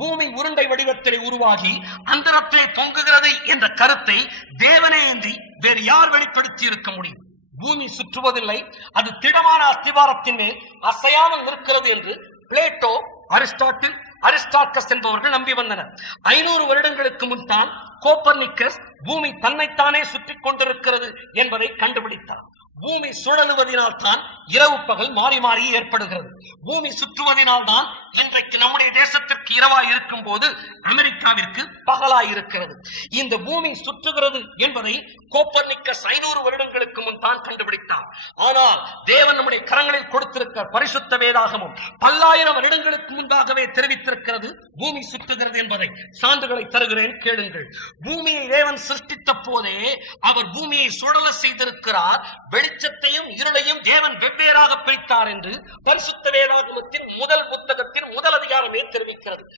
பூமி உருண்டை வடிவத்திலே உருவாகி அந்தரத்திலே தொங்குகிறது என்ற கருத்தை தேவனே இன்றி வேறு யார் வெளிப்படுத்தி இருக்க முடியும்? பூமி சுற்றுவதில்லை. அது திடமான அஸ்திவாரத்தின் மேல் அசையாமல் நிற்கிறது என்று பிளேட்டோ அரிஸ்டாட்டில் அரிஸ்டார்கஸ் என்பவர்கள் நம்பி வந்தனர். ஐநூறு வருடங்களுக்கு முன்தான் கோப்பர்னிக்கஸ் பூமி தன்னைத்தானே சுற்றி கொண்டிருக்கிறது என்பதை கண்டுபிடித்தார். பூமி சுழலுவதினால் தான் இரவு பகல் மாறி மாறி ஏற்படுகிறது. பூமி சுற்றுவதனால் தான் இன்றைக்கு நம்முடைய தேசத்திற்கு இரவா இருக்கும் போது அமெரிக்காவிற்கு பகலா இருக்கிறது. இந்த பூமி சுற்றுகிறது என்பதை கோப்பர்னிக்கஸ் ஐநூறு வருடங்களுக்கு முன் தான் கண்டுபிடித்தார். ஆனால் தேவன் நம்முடைய கரங்களில் கொடுத்திருக்க பரிசுத்த வேதாகமும் பல்லாயிரம் வருடங்களுக்கு முன்பாகவே தெரிவித்திருக்கிறது பூமி சுற்றுகிறது என்பதை. சான்றுகளை தருகிறேன் கேளுங்கள். பூமியை தேவன் சிருஷ்டித்த போதே அவர் பூமியை சுழல செய்திருக்கிறார் வெளிச்சத்தையும் இருளையும் தேவன் வெவ்வேறாக பிரித்தார் என்று பரிசு